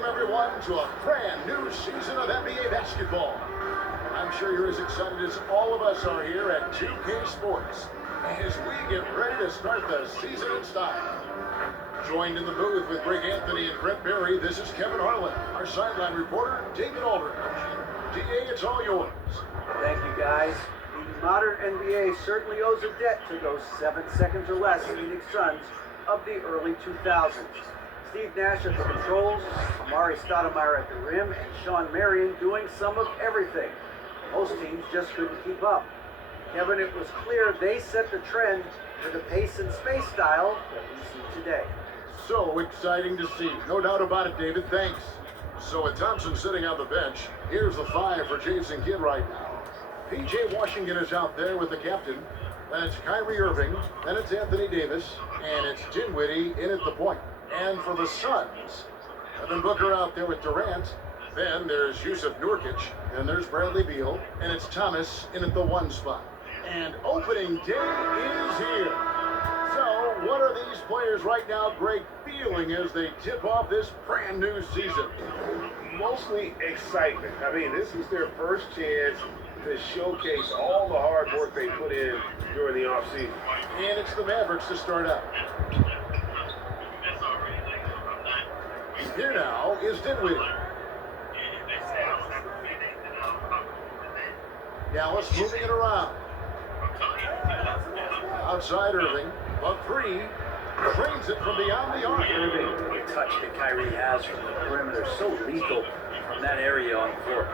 Welcome, everyone, to a brand new season of NBA basketball. I'm sure you're as excited as all of us are here at 2K Sports as we get ready to start the season in style. Joined in the booth with Greg Anthony and Brett Berry, this is Kevin Harlan. Our sideline reporter, David Aldridge. DA, it's all yours. Thank you, guys. The modern NBA certainly owes a debt to those 7 seconds or less Phoenix Suns of the early 2000s. Steve Nash at the controls, Amari Stoudemire at the rim, and Sean Marion doing some of everything. Most teams just couldn't keep up. Kevin, it was clear they set the trend for the pace and space style that we see today. So exciting to see. No doubt about it, David. Thanks. So with Thompson sitting on the bench, here's the 5 for Jason Kidd right now. P.J. Washington is out there with the captain. Then it's Kyrie Irving. Then it's Anthony Davis. And it's Dinwiddie in at the point. And for the Suns, Devin Booker out there with Durant. Then there's Yusuf Nurkic. And there's Bradley Beal. And it's Thomas in at the 1 spot. And opening day is here. So what are these players right now, Greg, feeling as they tip off this brand new season? Mostly excitement. I mean, this is their first chance to showcase all the hard work they put in during the offseason. And it's the Mavericks to start out. Here now is Dinwiddie. Dallas moving it around. Outside Irving, a 3, trains it from beyond the arc. The touch that Kyrie has from the perimeter, so lethal from that area on the floor.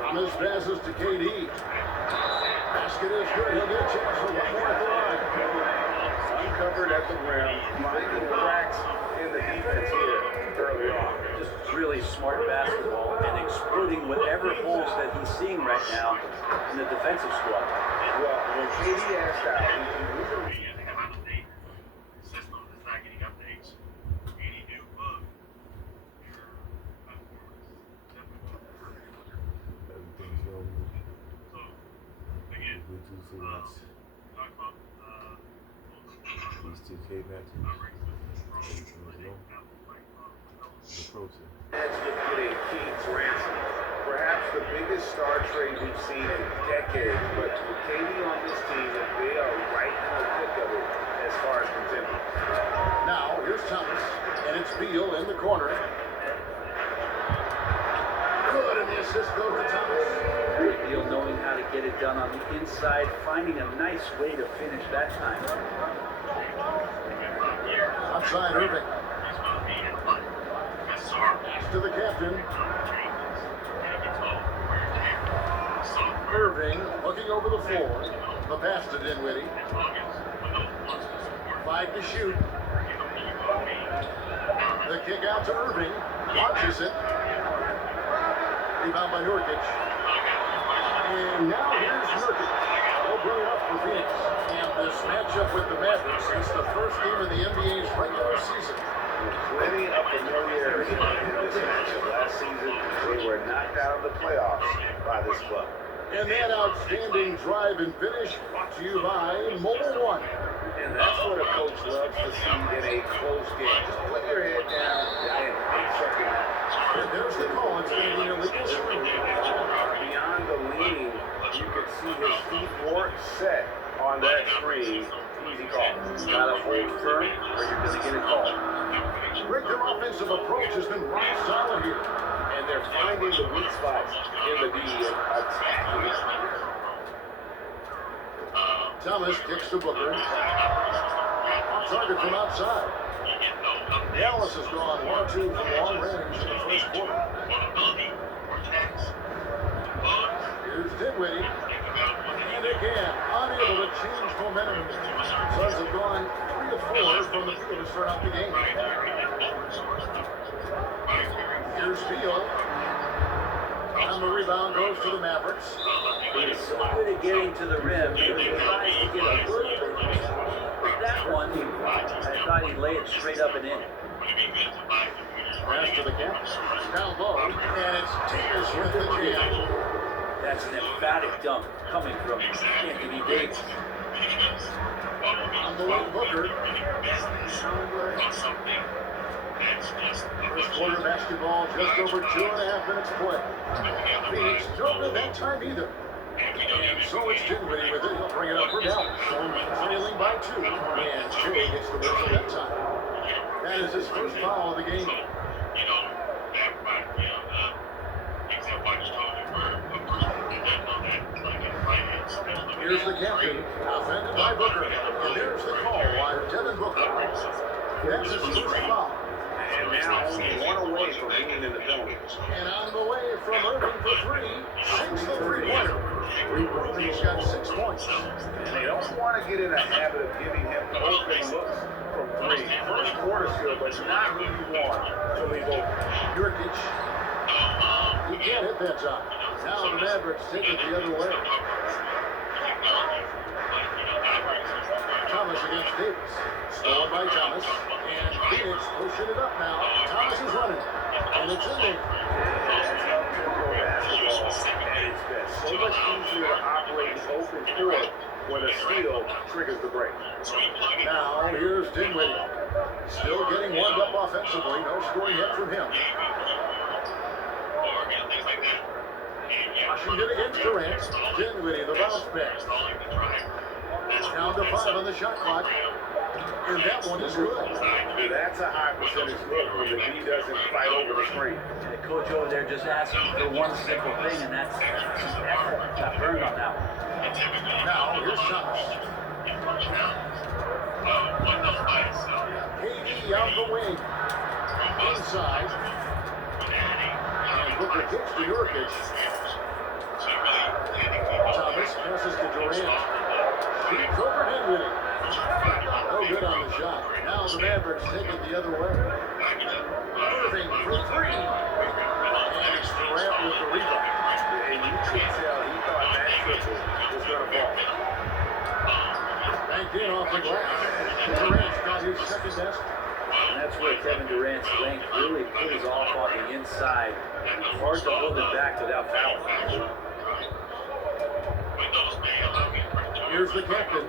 Thomas passes to KD. Basket is good. He'll get a chance for one more at the line. Uncovered at the rim, finding cracks in the defense here early on. Just really smart basketball and exploiting whatever holes that he's seeing right now in the defensive squad. Well, when KD asked out, these 2K matches. That's getting Keith's ransom. Perhaps the biggest star trade we've seen in decades, but with KD on this team, they are right in the thick of it as far as contending. Now, here's Thomas, and it's Beal in the corner. Good, and the assist goes to Thomas. Beal knowing how to get it done on the inside, finding a nice way to finish that time. Outside Irving. To the captain. Irving looking over the floor. The pass to Dinwiddie. 5 to shoot. The kick out to Irving. Launches it. Rebound by Nurkic. And now here's Nurkic. They'll bring it up for Phoenix. And this matchup with the Mavericks is the first game of the NBA's regular season. Plenty of familiarity in this matchup. Last season, they were knocked out of the playoffs by this club. And that outstanding drive and finish brought to you by Mobile One. And that's what a coach loves to see in a close game. Just put your head down and accept it. And there's the call. It's going to be an illegal screen. Beyond the lean, you could see his feet weren't set on that screen. Easy call. You gotta hold firm or you're gonna get a call. Rick, their offensive approach has been rock solid here. And they're finding the weak spots in the D and attacking it. Thomas kicks to Booker. Off target from outside. Dallas has gone 1-2 from long range in the first quarter. Here's Dinwiddie. And again, unable to change momentum. Suns have gone 3 of 4 from the field to start out the game. Here's Beal. And the rebound goes to the Mavericks. He's so good at getting to the rim. He tries to get a little bit. With that one, I thought he'd lay it straight up and in. Pass to the cap. Down low. And it's Davis with the jam. That's an emphatic dunk coming from Anthony Davis. On the way, Booker. First quarter basketball, just over 2.5 minutes play. Phoenix don't have that time either. And so it's Dinwiddie with it. He'll bring it up for Dallas. Trailing by 2. And Jay gets the whistle that time. That is his first foul of the game. Here's the captain, offended by Booker. And there's the call on Devin Booker. That's his first foul. And now only one away from being in the penalty. And on the way from Irving for 3. Sinks the three-pointer. Irving's got 6 points. And they don't want to get in a habit of giving him open looks from 3. First quarter's good, but not who you want to leave open. Nurkic. He can't hit that time. Now the Mavericks take it the other way. Thomas against Davis. Stolen by Thomas. And Phoenix pushing it up now. Thomas is running. And it's in there. That's up-tempo basketball at its best. So much easier to operate in open court when a steal triggers the break. Now here's Dinwiddie. Still getting warmed up offensively. No scoring yet from him. Washington against Durant. Dinwiddie, the bounce back. Down to 5 on the shot clock. And that one is good. That's a high percentage look when the D doesn't fight over the screen. And the coach over there just asking for one simple thing, and that's some effort. Got burned on that one. Now here's Thomas. KD out the wing. Inside. And Booker kicks to Nurkic. Thomas passes to Durant. Feeds over Dinwiddie. No good on the shot. Now the Mavericks take it the other way. Irving for 3. And it's Durant with the rebound. And you can tell he thought that triple was going to fall. Banked in off the glass. Durant's got his second best. And that's where Kevin Durant's length really pays off on the inside. Hard to hold it back without fouling. Here's the captain.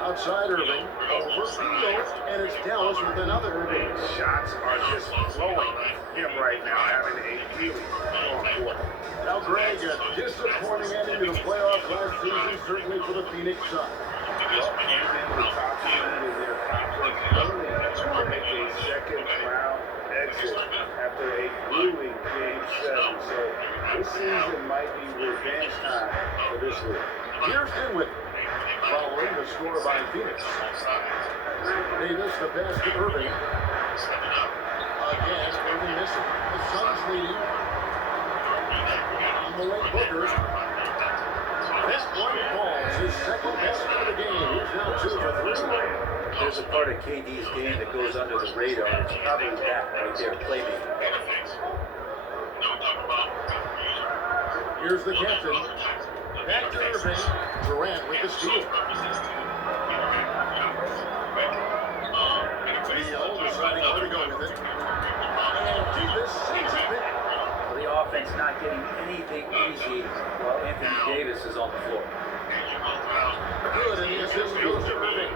Outside Irving. Over Field. And it's Dallas with another Irving. Shots are just flowing him right now, having a really strong quarter. Now, Greg, a disappointing ending to the playoffs last season, certainly for the Phoenix Suns. Well, came in the top seed in their conference early to make a second round exit after a grueling Game 7. So this season might be revenge time for this league. Here's Dinwiddie, following the score by Phoenix. Davis, the pass to Irving. Again, Irving missing. The Suns leading. On the way, Booker. That one falls. His second best of the game. He's now 2 for 3. There's a part of KD's game that goes under the radar. It's probably that right there, playmaking. Here's the captain. Back to Irving. Durant with the steal. Beal deciding where to go with it. And Davis sends it back. Well, the offense not getting anything easy while Anthony Davis is on the floor. Good, and the assist goes to Irving.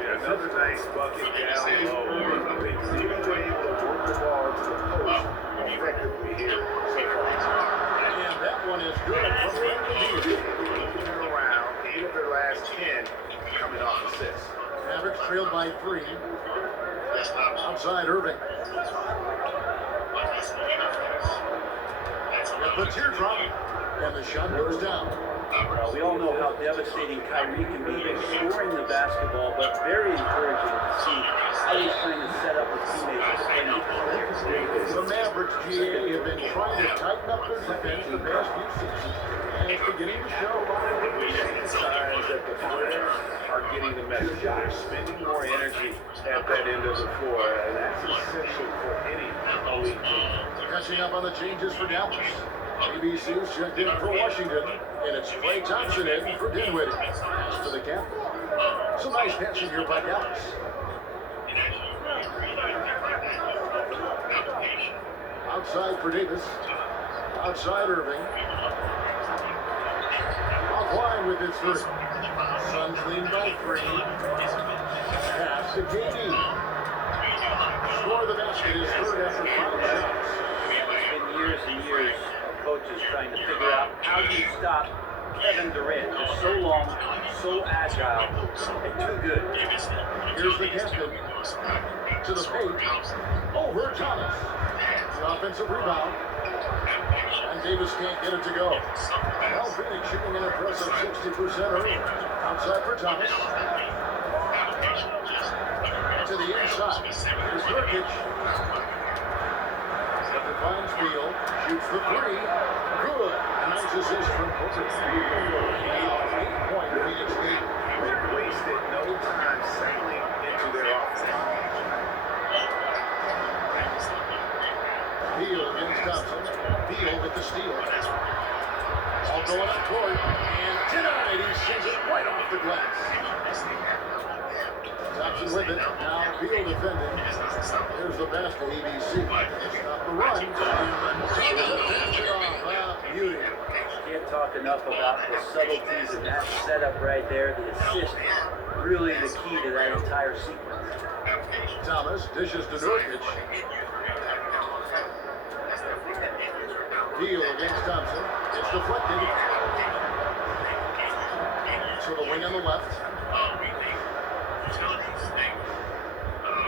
Yeah, another nice bucket down low. They've been able to work the ball to the post effectively here so far. And that one is good from Randy. Moving it around, 8 of their last 10 coming off assists. Mavericks trailed by 3. Outside Irving. Got the teardrop, and the shot goes down. We all know how devastating Kyrie can be in scoring the basketball, but very encouraging to see how he's trying to set up his teammates to play defense. The Mavericks GA have been trying to tighten up their defense the past few seasons, and it's beginning to show. We see signs that the players are getting the message. They're spending more energy at that end of the floor, and that's essential for any elite team. Catching up on the changes for Dallas. ABC's checked in for Washington, and it's Klay Thompson in for Dinwiddie. Pass to the captain. Some nice passing here by Dallas. Outside for Davis. Outside Irving. Offline with his first. Suns lead by 3. Pass to KD. Score the basket is third after 5 shots. It's been years and years of coaches trying to figure out how do you stop Kevin Durant. Just so long, so agile, and too good. Here's the captain. To the paint. Over Thomas. The offensive rebound. And Davis can't get it to go. Now Phoenix shooting an impressive 60% early. Outside for Thomas. To the inside. Here's Nurkic. Stepping finds Beal. Shoots the three. Good. A nice assist from Booker. 8-point Phoenix lead. They wasted no time settling into their offense. Beal against Thompson. Beal with the steal. All going up court. And denied. He sends it right off the glass. Thompson with it. Now Beal defending. Here's the pass to ABC. Stop the run. And Thompson finish it off. Beauty. Can't talk enough about the subtleties in that setup right there. The assist, really the key to that entire sequence. Thomas dishes to Nurkic. Beal against Thompson. It's deflected. To the wing on the left.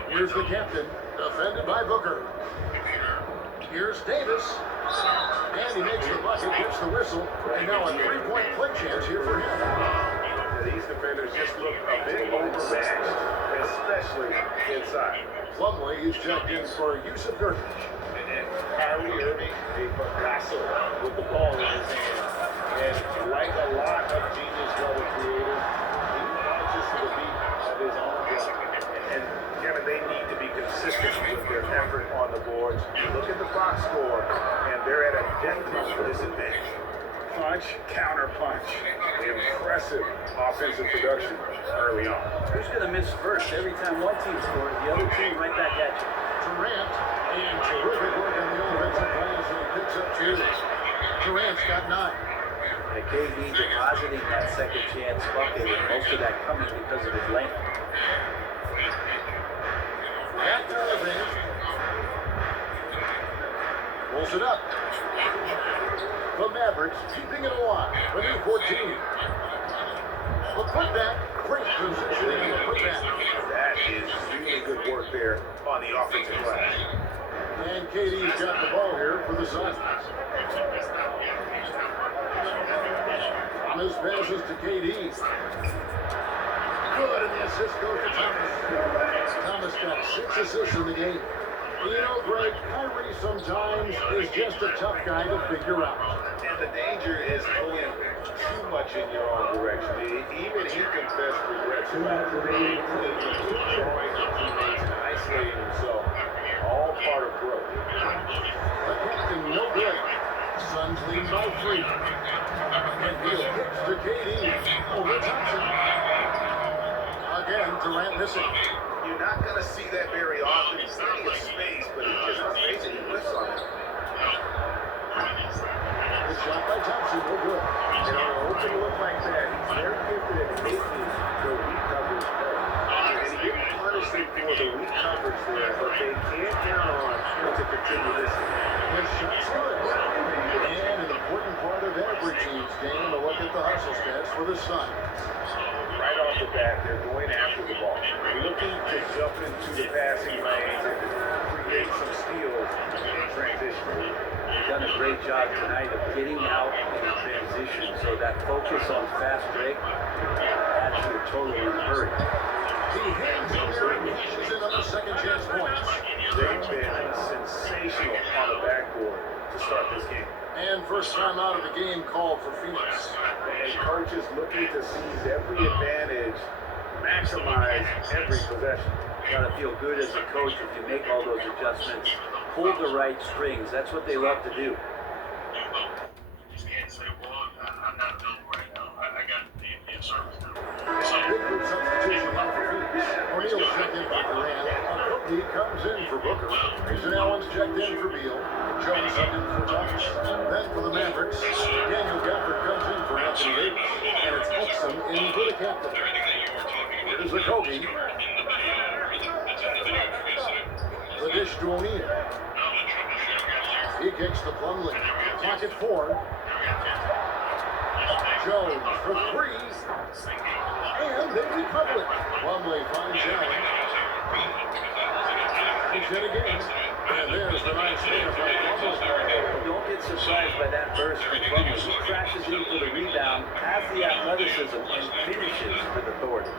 Here's the captain. Defended by Booker. Here's Davis. And he makes the bucket, gets the whistle. And now a three-point play chance here for him. These defenders just look a bit overmatched, especially inside. Plumlee, he's checked in for Yusuf Nurkic. And Kyrie Irving, a Picasso with the ball in his hand. And like a lot of genius level creators, he marches to the beat of his own drum. And Kevin, they need to be consistent with their effort on the boards. You look at the box score, and they're at a definite disadvantage. Punch, counter punch. Impressive offensive production early on. Who's going to miss first? Every time one team scores, the other team right back at you. Durant, and terrific work on the offensive glass, and he picks up 2. Durant's got 9. And KD depositing that second chance bucket, and most of that coming because of his length. After Irving. Pulls it up. The Mavericks keeping it alive. The new 14. The putback. Great positioning in the putback. That is really good work there on the offensive glass. And KD's got the ball here for the Suns. Thomas passes to KD. Good, and the assist goes to Thomas. Thomas got 6 assists in the game. You know, Greg, Kyrie sometimes is just a tough guy to figure out. And the danger is pulling too much in your own direction. Even he confessed regrets about being destroying his teammates and isolating himself. All part of growth. The captain, no good. Suns lead by 3. And Beal kicks to KD. Over Thompson. Again, Durant missing. You're not going to see that very often. He's plenty of space, but he just mistakes it. He whiffs on it. Good shot by Thompson, no good. You know, an open look like that, he's very gifted at making the weak coverage play. And he didn't punish them for the weak coverage there, but they can't count on him to continue this. His shot's good. And an important part of every team's game to look at the hustle stats for the Suns. Right off the bat, they're going after the ball, looking to jump into the passing lanes and create some steals in transition. They've done a great job tonight of getting out in transition, so that focus on fast break actually totally hurt. He hangs in there and catches another second chance points. They've been sensational on the backboard to start this game. And first time out of the game called for Phoenix. And coaches looking to seize every advantage, maximize every possession. You gotta feel good as a coach if you make all those adjustments. Pull the right strings. That's what they love to do. Big group substitution now for Phoenix. O'Neal's checked in for Durant. He comes in for Booker. Mason Allen's checked in for Beal. Jones subbed in for Thomas. Then for the Mavericks, Daniel Gafford comes in for Anthony Davis. And it's Exum in for the captain. Here's is the Kobe. The dish to O'Neal. He kicks to Plumlee. Pocket 4. Jones for 3. And they recover it. Plumlee finds Allen. He's hit again. And there's the nice hit by Plumlee. Don't get surprised by that burst from Plumlee. He crashes in for the rebound, has the athleticism, and finishes with authority.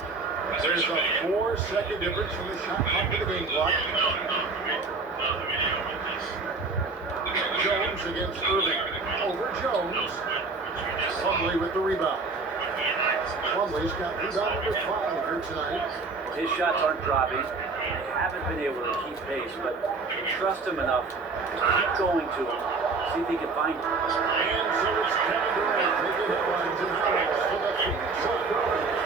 There's a 4-second difference from the shot clock to the game clock. Jones against Irving. Over Jones. Plumlee with the rebound. Plumlee's got rebound number 5 here tonight. His shots aren't dropping. They haven't been able to keep pace, but they trust him enough to keep going to him. See if he can find him. And so it's Kevin Durant taking headlines and highlights for the Phoenix Suns.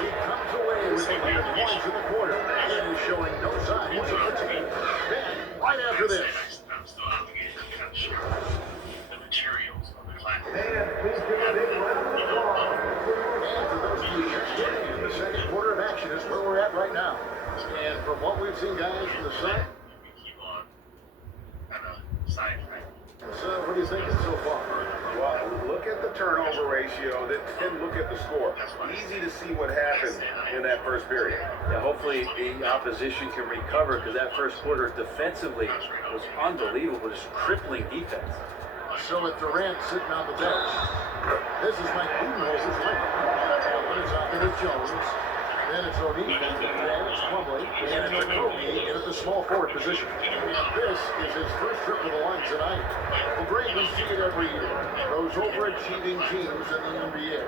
He comes away with 11 points in the quarter and is showing no signs of fatigue. Then, right after this. And for those of you just getting in, the second quarter of action is where we're at right now. And from what we've seen, guys, from the side, so what are you thinking so far? Well, look at the turnover ratio, then look at the score. Easy to see what happened in that first period. Yeah, hopefully the opposition can recover because that first quarter defensively was unbelievable, just crippling defense. So with Durant sitting on the bench, this is Mike Budenholzer's lineup. Allen is out there with Jones. Then it's O'Neal. Then it's Plumlee. And it's Kobe in at the small forward position. And this is his first trip to the line tonight. Well, great, we see it every year. Those overachieving teams in the NBA.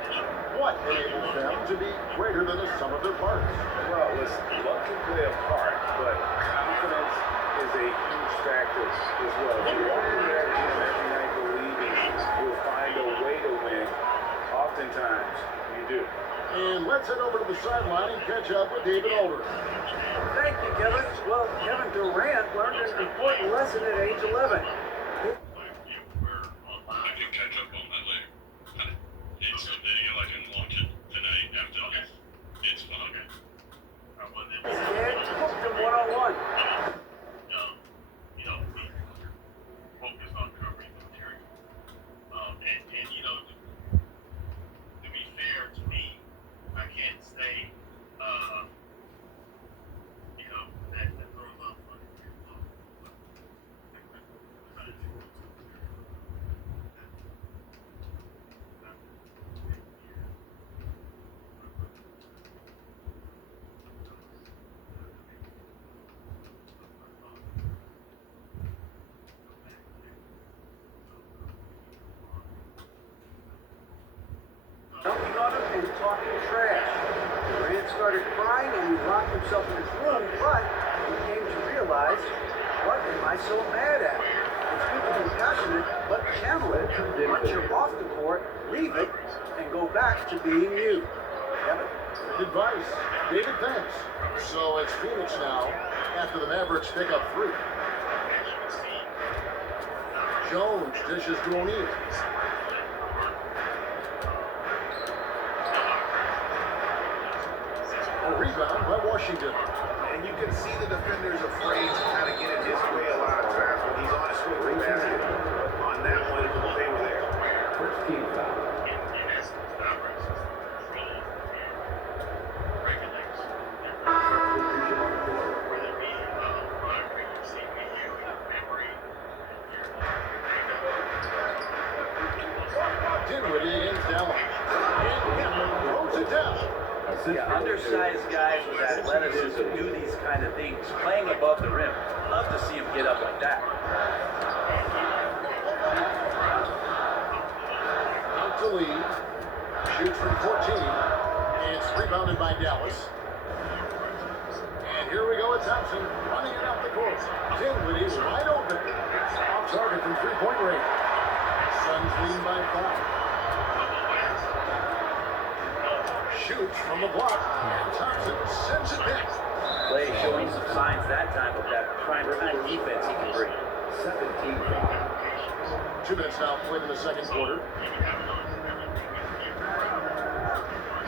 What enables them to be greater than the sum of their parts? Well, listen, luck can play a part, but confidence is a huge factor as well. If you walk into that gym every night believing you'll find a way to win, oftentimes you do. And let's head over to the sideline and catch up with David Aldridge. Thank you, Kevin. Well, Kevin Durant learned an important lesson at age 11. I can catch up on that later. It's a video I can watch it tonight after this. It's fun. Okay. I want it. His dad hooked him one-on-one. We focus on covering the material. And to be fair to me, I can't say, that throws up on it. Dunking on him and talking trash. Durant started crying and he locked himself in his room, but he came to realize, what am I so mad at? It's good to be passionate, but channel it. Once you're off the court, leave it, and go back to being you. Kevin? Good advice. David, thanks. So it's Phoenix now after the Mavericks pick up 3. Jones dishes to O'Neal. A rebound by Washington. And you can see the defender's afraid to kind of get in his way a lot of times when he's on his foot with the basket. On that one, they were there. First team foul. Dinwiddie against Allen. And Hamlin throws it down. Yeah, undersized guys with athleticism do these kind of things, playing above the rim. Love to see him get up like that. Out to lead. Shoots from 14. It's rebounded by Dallas. And here we go with Thompson running it up the court. Dinwiddie wide open. Off target from three-point range. Suns lead by 5. Shoots from the block. And Thompson sends it back. Clay showing some signs that time of that prime time defense he can bring. 17 foul. 2 minutes now played in the second quarter.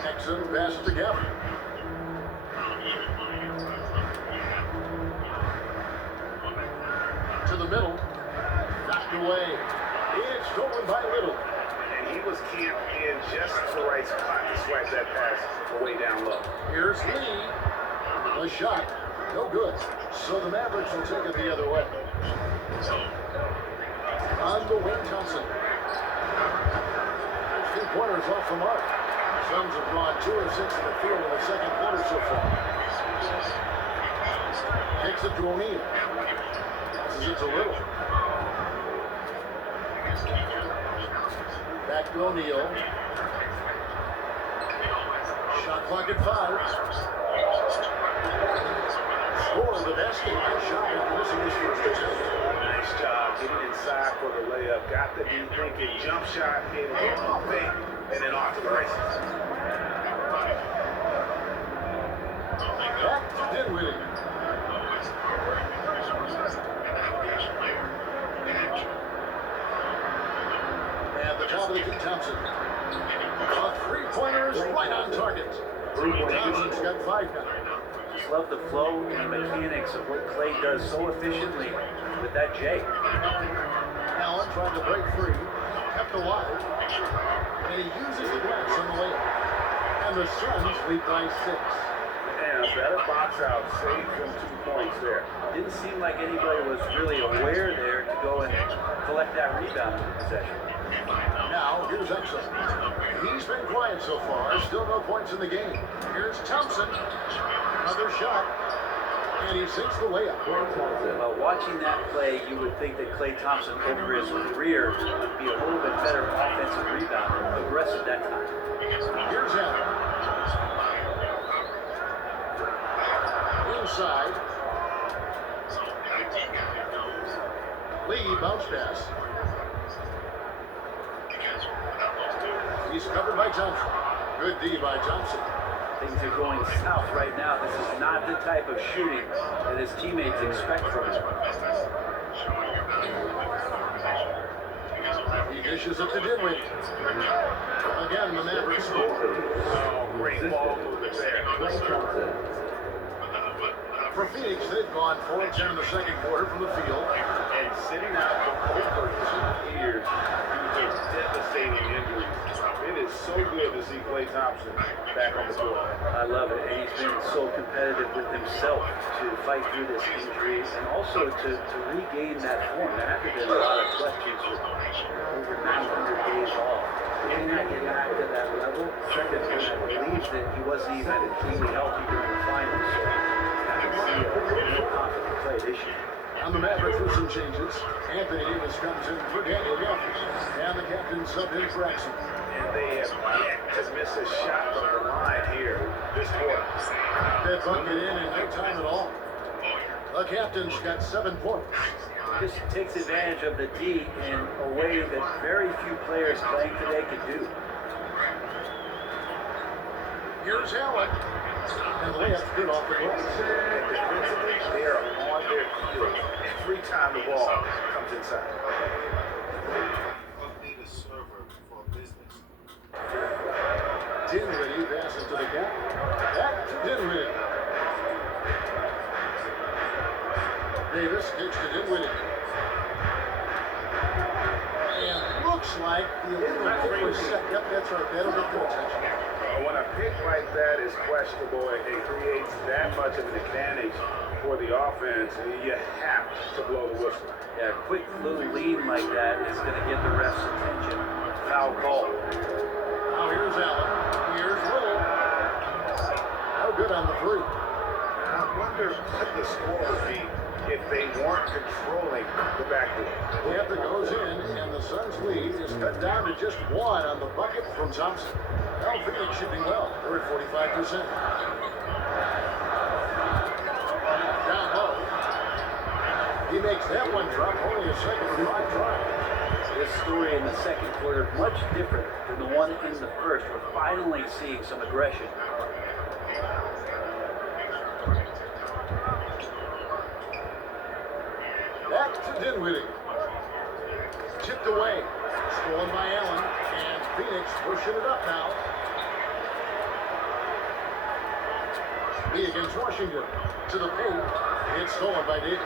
Nixon passes to Gavin. away. It's stolen by Little. And he was camped in just the right spot to swipe that pass away down low. Here's Lee. A shot. No good. So the Mavericks will take it the other way. On the wing, Thompson. 3-pointers off the mark. Suns have gone 2 of 6 in the field in the second quarter so far. Takes it to O'Neal. Passes it to Little. Back to O'Neal. Shot clock at 5. Score the basket. Nice shot after missing his first attempt. Nice job getting inside for the layup. Got the deep thinking jump shot, hit one thing, and then off to the races. Back to Dinwiddie. And the top of the key, Thompson. A 3-pointer is right on target. Thompson's got 5 now. Just love the flow and the mechanics of what Clay does so efficiently with that J. Allen trying to break free. Kept alive. And he uses the glass on the layup. And the Suns lead by 6. And a better box out saved them 2 points there. Didn't seem like anybody was really aware there to go and collect that rebound in possession. Now, here's Exum. He's been quiet so far. Still no points in the game. Here's Thompson. Another shot. And he sinks the layup. Watching that play, you would think that Klay Thompson over his career would be a little bit better offensive rebounder, aggressive that time. Here's Allen. Inside. Lee bounce pass. He's covered by Thompson. Good D by Thompson. Things are going south right now. This is not the type of shooting that his teammates expect from him. He dishes it to Dinwiddie. Again, the Mavericks score. Oh, great ball movement there. For Phoenix, they've gone 4 of 10 in the second quarter from the field. And sitting out for over 2 years due to devastating injuries. It is so good to see Klay Thompson back on the court. I love it, and he's been so competitive with himself to fight through this injury and also to regain that form. There have been a lot of questions with over 900 days off. He did not get back to that level. Second, I believe that he wasn't even completely healthy during the finals. So I can see a more confident play this year. On the Mavericks with some changes. Anthony Davis comes in for Daniel Gaffney. And the captain subbed in for Exum. And they have yet to miss a shot from the line here this quarter. That bucket in no time at all. The captain's got 7 points. Just takes advantage of the D in a way that very few players playing today could do. Here's Allen. And the layup's good off the glass. And defensively, they are on their heels every time the ball comes inside. Dinwiddie passes to the gap. Back to Dinwiddie. Davis kicks to Dinwiddie. And looks like the illegal kick was set. Yep, that's right. That'll get good attention. When a pick like that is questionable and it creates that much of an advantage for the offense, you have to blow the whistle. Yeah, a quick little lead like that is going to get the ref's attention. Foul call. Now here's Allen. Here's Little. No good on the 3. I wonder what the score would be if they weren't controlling the backcourt. The effort goes in, and the Suns' lead is cut down to just 1 on the bucket from Thompson. Well, Phoenix shooting well. They're at 45%. Down low. He makes that one drop, only a second of 5 tries. This story in the second quarter much different than the one in the first. We're finally seeing some aggression. Back to Dinwiddie. Tipped away. Stolen by Allen. And Phoenix pushing it up now. Lee against Washington. To the paint. It's stolen by Davis.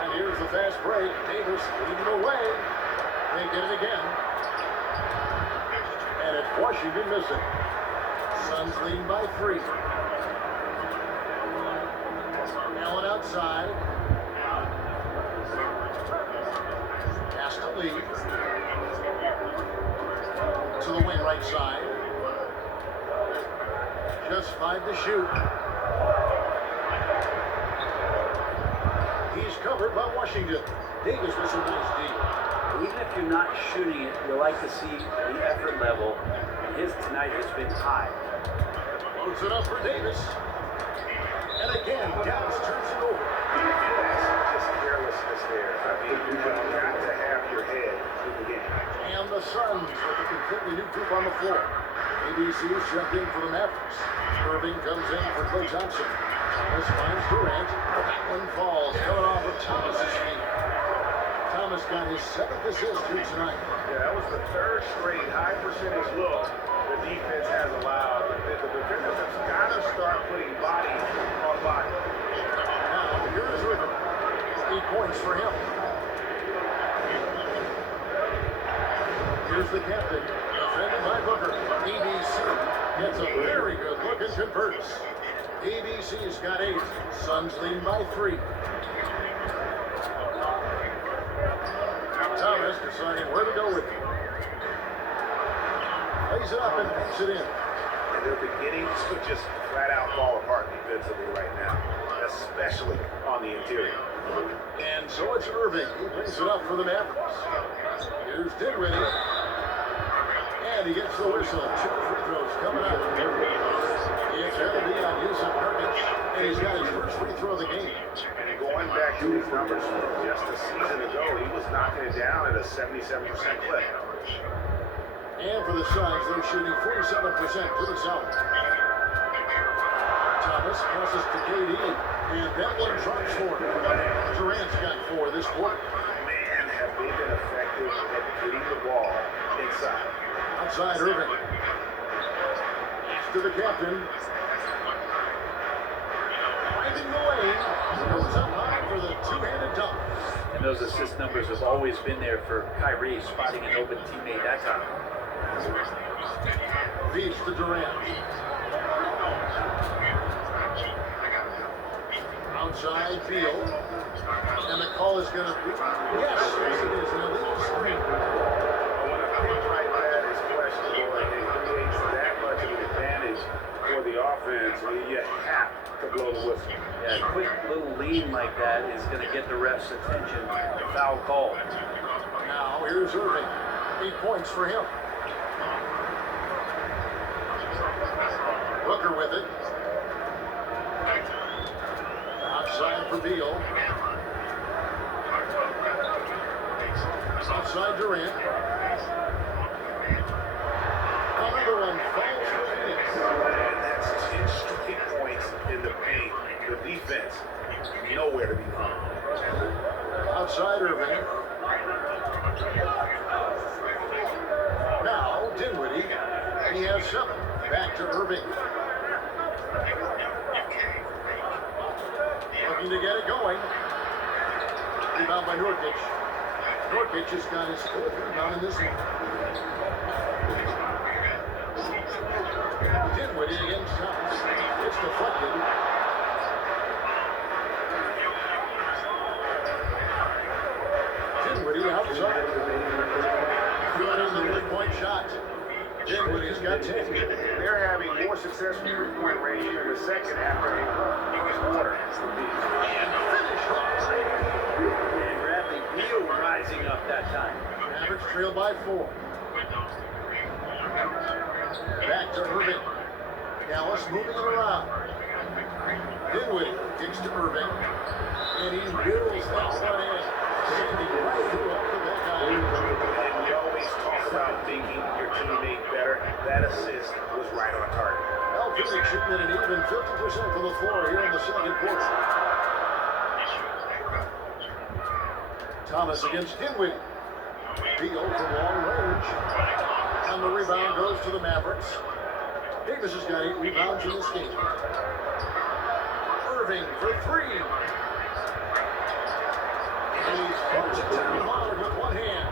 And And here's the fast break. Davis leading the way. They get it again. And it's Washington missing. Suns leading by 3. Allen outside. Has to lead. To the wing right side. Just 5 to shoot. He's covered by Washington. Davis with some nice D. Even if you're not shooting it, you like to see the effort level. And his tonight has been high. Loads it up for Davis. And again, Dallas turns it over. That's just carelessness there. I mean, you've got to have your head in the game. And the Suns with a completely new group on the floor. ABC's checked in for the Mavericks. Irving comes in for Klay Thompson. Thomas finds Durant. That one falls, coming off of Thomas's feet. Thomas got his 7th assist here tonight. Yeah, that was the 3rd straight high percentage look the defense has allowed. The defenders have got to start putting body on body. Now, here's Irving. 8 points for him. Here's the captain, defended by Booker. ABC gets a very good look and converts. ABC's got 8. Suns leading by 3. Thomas deciding where to go with it. Plays it up and banks it in. And they're beginning to just flat out fall apart defensively right now, especially on the interior. And so it's Irving who brings it up for the Mavericks. Here's Dinwiddie. And he gets the whistle. 2 free throws coming up. It's going to be on Yusuf Nurkic. And he's got his first free throw of the game. And going back to his numbers from just a season ago, he was knocking it down at a 77% clip. And for the Suns, they're shooting 47% pretty solid. Thomas passes to KD. And that one drops for him. Durant's got 4 this quarter. Man, have they been effective at getting the ball inside. Outside Irving. To the captain. Finding the lane. Goes up high for the 2-handed dunk. And those assist numbers have always been there for Kyrie, spotting an open teammate that time. Feeds to Durant. Outside Beal. And the call is going to be, yes, it is an illegal screen. When a pitch like that is questionable and it creates that much of an advantage for the offense, you have to blow the whistle. Yeah, a quick little lean like that is going to get the ref's attention. Foul call. Now here's Irving. 8 points for him. Booker with it. Outside for Beal. Outside Durant. Another one falls for Phoenix. And that's 10 straight points in the paint. The defense, nowhere to be found. Outside Irving. Now Dinwiddie. He has 7. Back to Irving. Looking to get it going. Rebound by Nurkic. Nurkic has got his 4th rebound in this one. Dinwiddie against Thomas. It's deflected. Dinwiddie outside. Good on the 3-point shot. Dinwiddie's got 10. They're having more success from 3-point range here in the second after a rough first quarter. And finish. And Bradley Beal rising up that time. Mavericks trail by 4. Back to Irving. Dallas moving it around. Dinwiddie kicks to Irving. And he wheels that one in. Sending right through off the back iron. And we always talk about making your teammate better. That assist was right on target. Well, Phoenix shooting at an even 50% from the floor here in the second quarter. Thomas against Dinwiddie. Beal from long range. And the rebound goes to the Mavericks. Davis has got 8 rebounds in this game. Irving for 3. And he throws it to Pollard with one hand.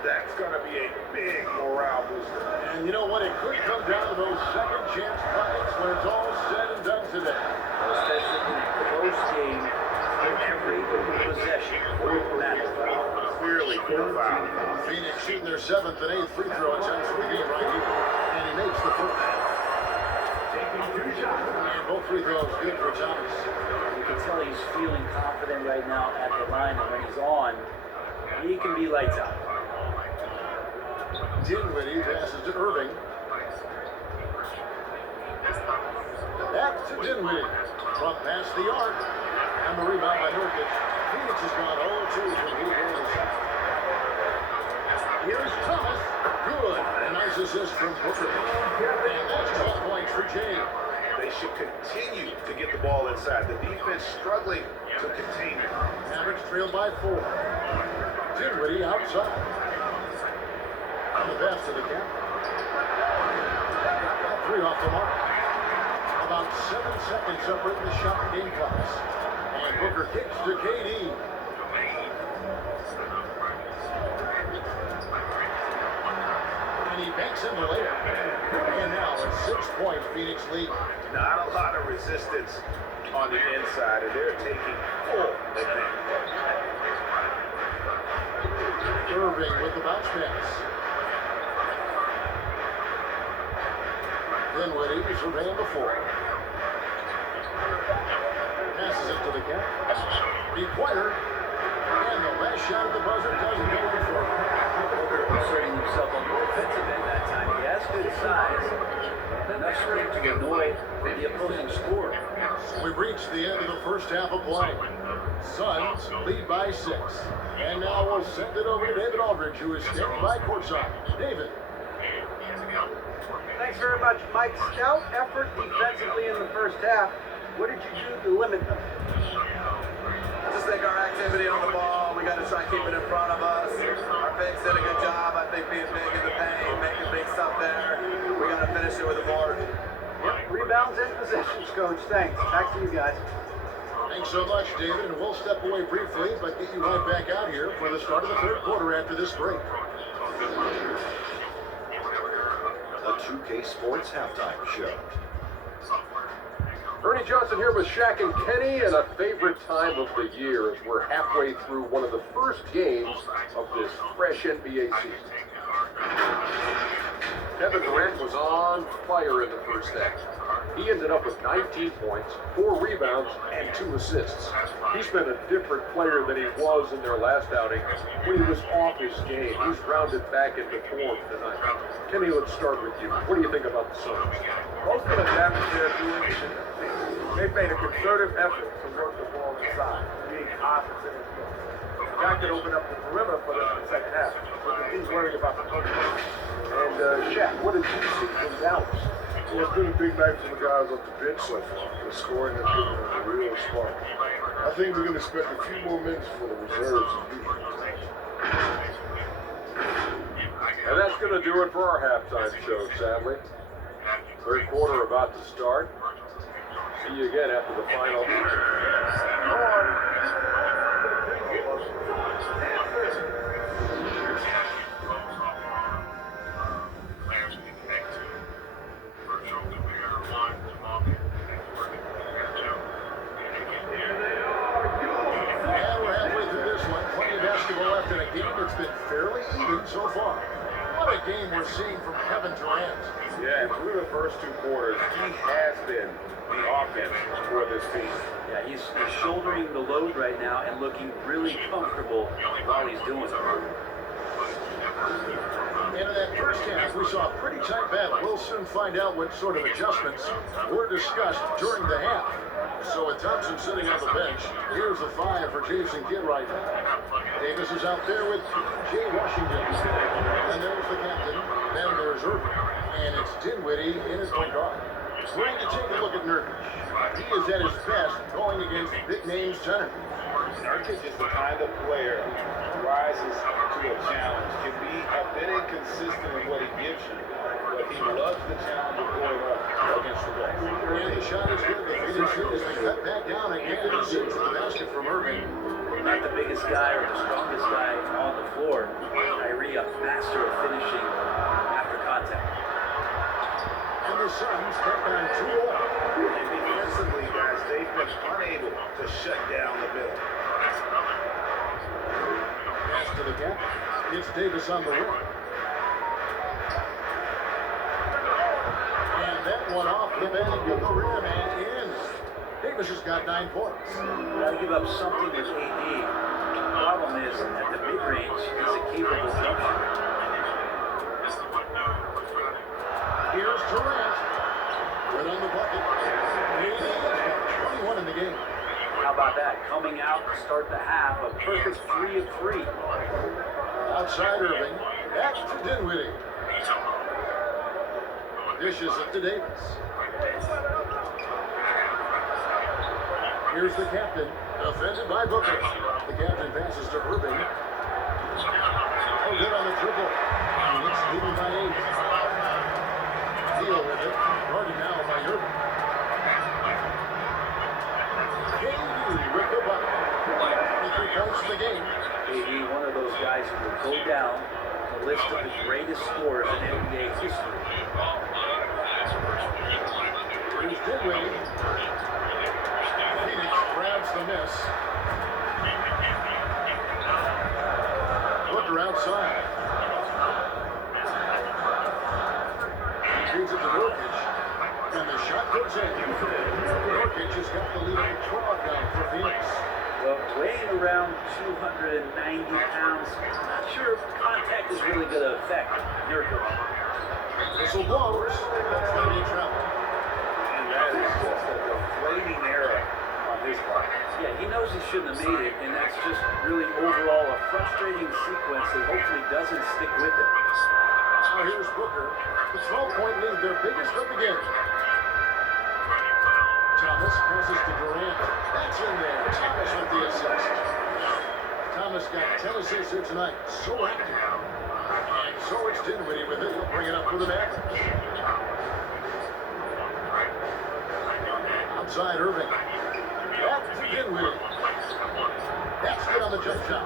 That's going to be a big morale booster. And you know what? It could come down to those second chance buckets when it's all said and done today. Especially in a close game, every possession matters. Clearly, full foul. Phoenix shooting their 7th and 8th free throw attempts for the game right here. And he makes the first. And both free throws good for Thomas. You can tell he's feeling confident right now at the line, and when he's on, he can be lights out. Dinwiddie passes to Irving. Back to Dinwiddie. From past the arc. And the rebound by Nurkic. Phoenix has gone 0-2 from deep in the shot. Here's Thomas. Good. A nice assist from Booker. And that's 12 points for Jay. They should continue to get the ball inside. The defense struggling to contain it. Mavericks trailed by 4. Dinwiddie outside. On the pass to the cap. 3 off the mark. About 7 seconds separating the shot game clocks. And Booker kicks to KD. And he banks in the layup. And now a 6-point Phoenix lead. Not a lot of resistance on the inside, and they're taking full advantage. Irving with the bounce pass. Dinwiddie surveying the floor. Passes it to the cap. Required. And the last shot at the buzzer doesn't go in for him. Asserting himself on the defensive end that time. He has good size, and enough speed to annoy the opposing scorer. We've reached the end of the first half of play. Suns lead by 6. And now we'll send it over to David Aldridge, who is standing by courtside. David. Thanks very much, Mike. Stout effort defensively in the first half. What did you do to limit them? I just think our activity on the ball, we got to try and keep it in front of us. Our bigs did a good job, I think, being big in the paint, making big stuff there. We got to finish it with a board. Yep, rebounds and possessions, Coach. Thanks. Back to you guys. Thanks so much, David. And we'll step away briefly, but get you right back out here for the start of the third quarter after this break. The 2K Sports Halftime Show. Ernie Johnson here with Shaq and Kenny, and a favorite time of the year as we're halfway through one of the first games of this fresh NBA season. Kevin Durant was on fire in the first half. He ended up with 19 points, 4 rebounds, and 2 assists. He's been a different player than he was in their last outing when he was off his game. He's rounded back into form tonight. Kenny, let's start with you. What do you think about the Suns? Most of the damage they're doing is they've made a concerted effort to work the ball inside, being opposite as well. That could open up the perimeter for them in the second half. But he's worried about the punch. And Shaq, what did you see from Dallas? Well, it's been a big night for the guys off the bench so far. The scoring has given them a real spark. I think we're going to expect a few more minutes for the reserves and youth. And that's going to do it for our halftime show, sadly. Third quarter about to start. See you again after the final. Left in a game that's been fairly even so far. What a game we're seeing from Kevin Durant. Yeah, through the first 2 quarters, he has been the offense for this team. Yeah, he's shouldering the load right now and looking really comfortable while he's doing it. And in that first half, we saw a pretty tight battle. We'll soon find out what sort of adjustments were discussed during the half. So with Thompson sitting on the bench, here's the 5 for Jason Kidd right now. Davis is out there with Jay Washington. And there's the captain. Then there's Irving. And it's Dinwiddie in his point guard. We're going to take a look at Nurkic. He is at his best going against big-name center. Nurkic is the kind of player who rises to a challenge, can be a bit inconsistent in what he gives you, but he loves the challenge of going up against yesterday. And the shot is good. The Phoenix is they cut back down again and search for the basket from Irving. Not the biggest guy or the strongest guy on the floor. Kyrie, a master of finishing after contact. And the Suns cut down 2 all. And defensively, guys, they've been unable to shut down the middle. Pass to the gap. It's Davis on the wing. And that one off the back of the rim and in. Davis has got 9 points. Gotta give up something with AD. The problem is, at the mid-range, he's a capable jump shooter. Here's Durant. Right on the bucket. 21 in the game. How about that? Coming out to start the half, a perfect 3 of 3. Outside Irving. Back to Dinwiddie. Dishes it to Davis. Here's the captain. Defended by Booker. The captain passes to Irving. Oh, good on the dribble. Phoenix leading by 8. Deal with it. Guarded now by Irving. KD with the bucket. 3 points in the game. AD, one of those guys who will go down the list of the greatest scorers in NBA history. Here's Dinwiddie. Phoenix grabs the miss. Booker outside. He feeds it to Nurkic. And the shot goes in. Nurkic has got the lead at 12 now for Phoenix. Well, weighing around 290 pounds, not sure if contact is really going to affect Nurkic. Whistle blows. That's going to be a travel. And that is just a deflating error on his part. Yeah, he knows he shouldn't have made it, and that's just really overall a frustrating sequence that hopefully doesn't stick with him. Now here's Booker. The 12-point lead, their biggest of the game. Thomas passes to Durant. That's in there. Thomas with the assist. Thomas got 10 assists here tonight. So active. And so it's Dinwiddie with it. He'll bring it up for the Mavericks. Outside Irving. Back to Dinwiddie. That's good on the jump shot.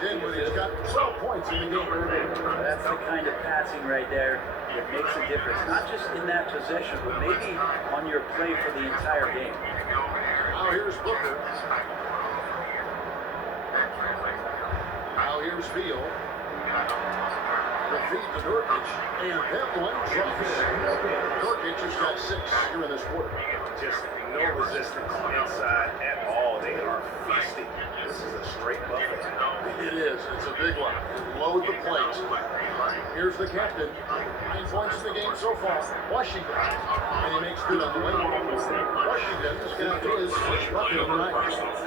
Dinwiddie's got 12 points in the game. That's the kind of passing right there that makes a difference, not just in that possession, but maybe on your play for the entire game. Now here's Booker. Now here's Beal. The feed to Nurkic, and that one drops. Nurkic has got 6 here in this quarter. Just no resistance inside at all. They are feasting. This is a straight buffet. It is. It's a big one. Load the plate. Here's the captain. 9 points in the game so far. Washington. And he makes good on the way. Washington's got his first bucket of the night.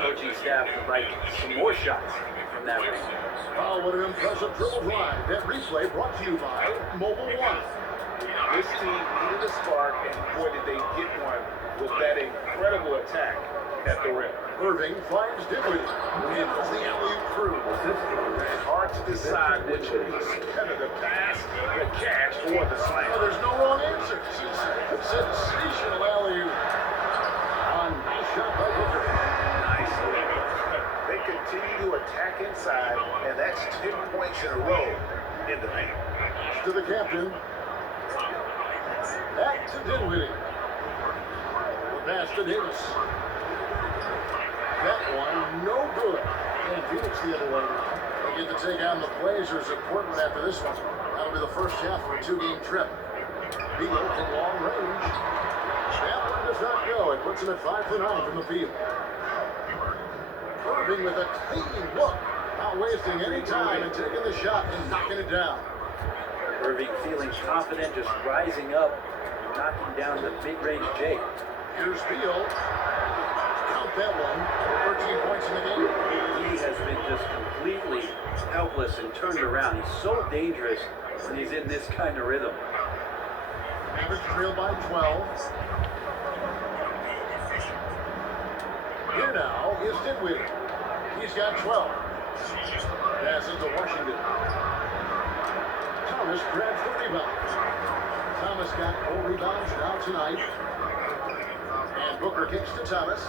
Coaching staff would like some more shots from that range. Oh, what an impressive dribble drive. That replay brought to you by Mobile One. This team needed a spark, and boy, did they get one with that incredible attack at the rim. Irving finds Dinwiddie. And puts the alley-oop through. It's hard to decide which will be better, the pass, the catch, or the slam. Oh, there's no wrong answers. It's a sensational alley-oop. On nice shot by Booker. Nice. They continue to attack inside, and that's 10 points in a row in the paint. To the captain. Back to Dinwiddie. The pass to Davis. That one, no good. And Phoenix the other way. They get to take on the Blazers at Portland after this one. That'll be the first half of a 2-game trip. Beal from long range. That one does not go. It puts him at 5 for 9 from the field. Irving with a clean look. Not wasting any time and taking the shot and knocking it down. Irving feeling confident, just rising up, knocking down the mid-range J. Here's Beal. Count that one. 13 points in the game. He has been just completely helpless and turned around. He's so dangerous when he's in this kind of rhythm. Mavericks trail by 12. Here now is Dinwiddie. He's got 12. Pass into Washington. Thomas grabs the rebound. Thomas got 4 rebounds now tonight. And Booker kicks to Thomas.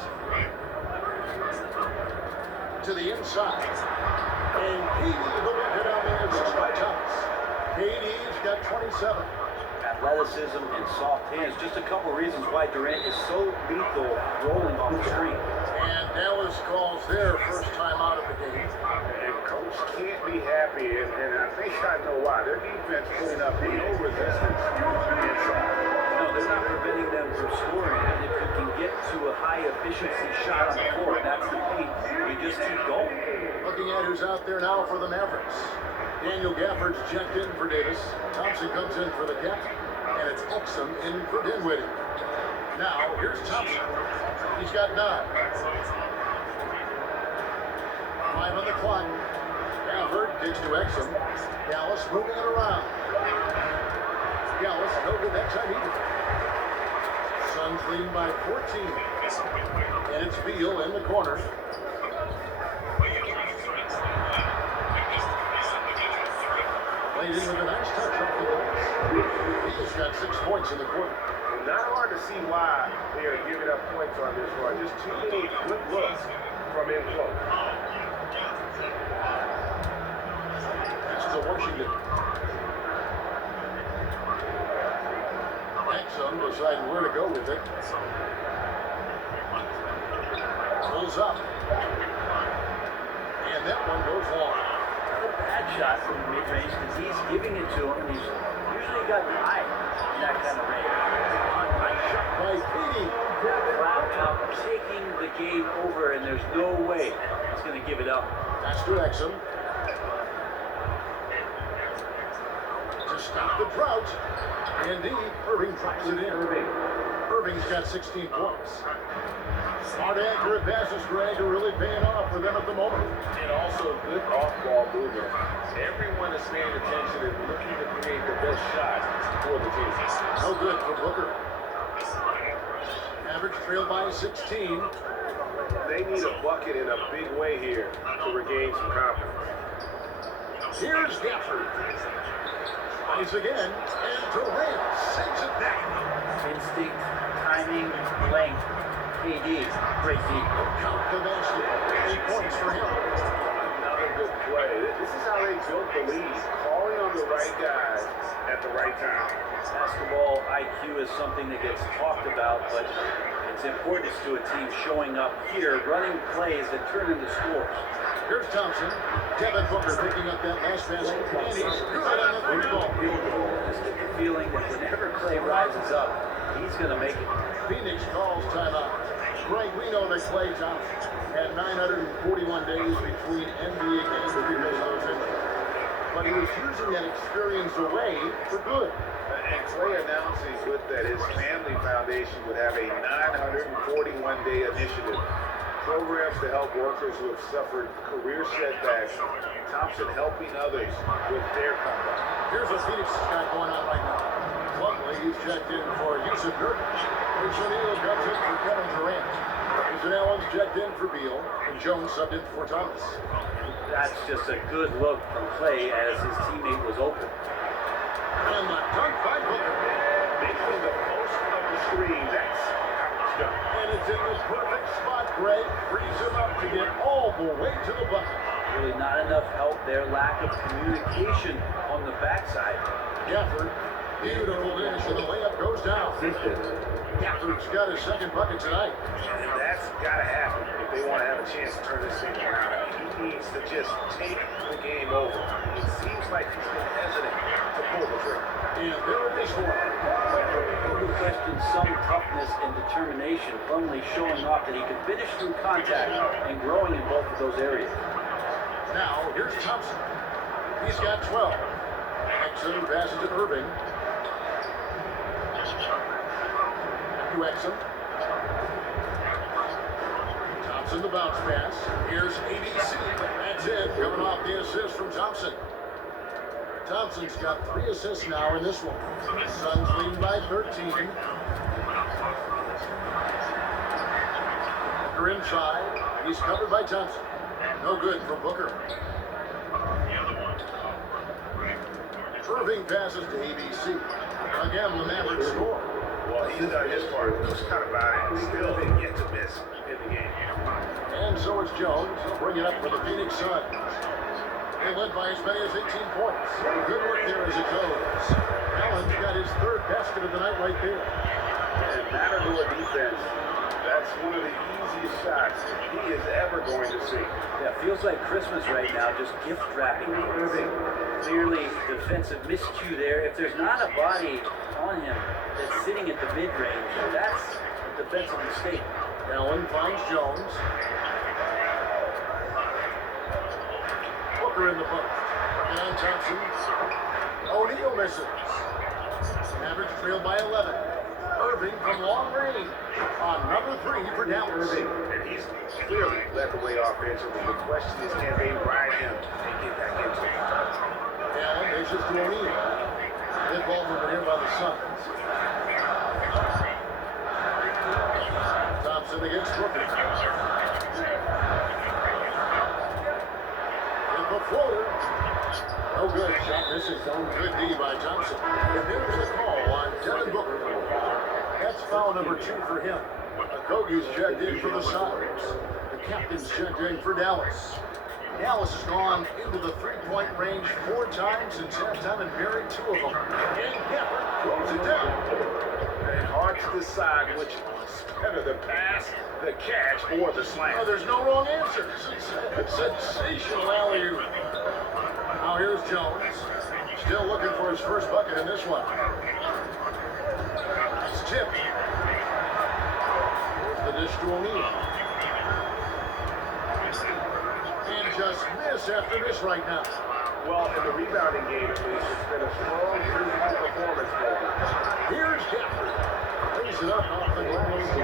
To the inside. And KD, the bucket down there, just by Thomas. KD's got 27. Athleticism and soft hands. Just a couple reasons why Durant is so lethal rolling off the screen. And Dallas calls their first time out of the game. And coach can't be happy, and I think I know why. Their defense putting up no resistance inside. No, they're not preventing them from scoring. And if you can get to a high efficiency shot on the court, that's the key. You just keep going. Looking at who's out there now for the Mavericks. Daniel Gafford's checked in for Davis. Thompson comes in for the captain. And it's Exum in for Dinwiddie. Now, here's Thompson. He's got 9. 5 on the clock. Gafford kicks to Exum. Dallas moving it around. Dallas no good that time either. Suns lead by 14. And it's Beal in the corner. Played in with a nice touch up the glass. Beal's got 6 points in the quarter. Not hard to see why they are giving up points on this run. Just too many good looks from in close. That's to Washington. Exum deciding where to go with it. Pulls up. And that one goes long. A bad shot from the mid-range because he's giving it to him, and he's usually got an eye in that kind of range. Nice shot by KD. Flat out taking the game over, and there's no way he's going to give it up. That's to Exum. To stop the drought. Indeed, Irving drops it in. Irving's got 16 points. Smart, accurate passes, Greg, are really paying off for them at the moment. And also good off-ball movement. Everyone is paying attention and looking to create the best shot for the team. No good for Booker. Mavericks trail by 16. They need a bucket in a big way here to regain some confidence. Here's Gafford. Eyes again, and Durant sends it back. Instinct, timing, length. KD, great deep. Count the basket. 8 points for him. Another good play. This is how they built the lead. Calling on the right guys at the right time. Basketball IQ is something that gets talked about, but its importance to a team showing up here, running plays that turn into scores. Here's Thompson. Devin Booker picking up that last basket, and he's good on the 3-ball. Just get the feeling that whenever Clay rises up, he's going to make it. Phoenix calls timeout. Greg, we know that Clay Thompson had 941 days between NBA games because of those injuries. But he was using that experience away for good. And Clay announcing with that his family foundation would have a 941-day initiative. Programs to help workers who have suffered career setbacks. Thompson helping others with their comeback. Here's what Phoenix has got going on right now. Luckily, he's checked in for Yusuf Nurkic. Bruce O'Neal comes in for Kevin Durant. Jason Allen's checked in for Beal. And Jones subbed in for Thomas. That's just a good look from Clay as his teammate was open. And the dunk by Booker. Making the most of the screen. That's how it's done. And it's in the perfect spot. Greg frees him up to get all the way to the bucket. Really not enough help there. Lack of communication on the backside. Gafford, beautiful finish, and the layup goes down. Gafford's got his second bucket tonight. And that's got to happen if they want to have a chance to turn this thing around. He needs to just take the game over. It seems like he's been hesitant to pull the trigger. And there it is for him. Who questioned some toughness and determination, firmly showing off that he could finish through contact and growing in both of those areas. Now, here's Thompson. He's got 12. Exum passes to Irving. To Exum. Thompson the bounce pass. Here's ABC. That's it. Coming off the assist from Thompson. Thompson's got 3 assists now in this one. Suns leading by 13. Booker inside. He's covered by Thompson. No good from Booker. Irving passes to ABC. Again, the Mavericks score. Well, he's done his part. He's kind of about it. Still been yet to miss in the game. And so is Jones. He'll bring it up for the Phoenix Suns. They led by as many as 18 points. Good work there as it goes. Allen's got his third basket of the night right there. And Matador defense, that's one of the easiest shots he is ever going to see. Yeah, feels like Christmas right now, just gift wrapping Irving. Clearly defensive miscue there. If there's not a body on him that's sitting at the mid-range, that's a defensive mistake. Allen finds Jones. Booker in the post. And on Thompson. O'Neal misses. Mavericks trailed by 11. Irving from long range on number 3 for Dallas. And he's clearly led the way offensively. The question is, can they ride him and get back into it? Allen dishes to O'Neal. Good ball over here by the Suns. Thompson against Booker. And the floater. No good. Shot misses. Good D by Thompson. And there's the call on Devin Booker. That's foul number 2 for him. Kogi's checked in for the Suns. The captain's checked in for Dallas. Dallas has gone into the three-point range 4 times since halftime and buried 2 of them. And Kemper throws it down. And hard to decide which is better, the pass, the catch, or the slam. Oh, there's no wrong answer. Sensational alley-oop. Now here's Jones. Still looking for his first bucket in this one. It's tipped. The dish to O'Neal. And just miss after miss right now. Well, in the rebounding game, at least, it's been a strong physical performance for him. Here's Kemper. Lays it up off the glass.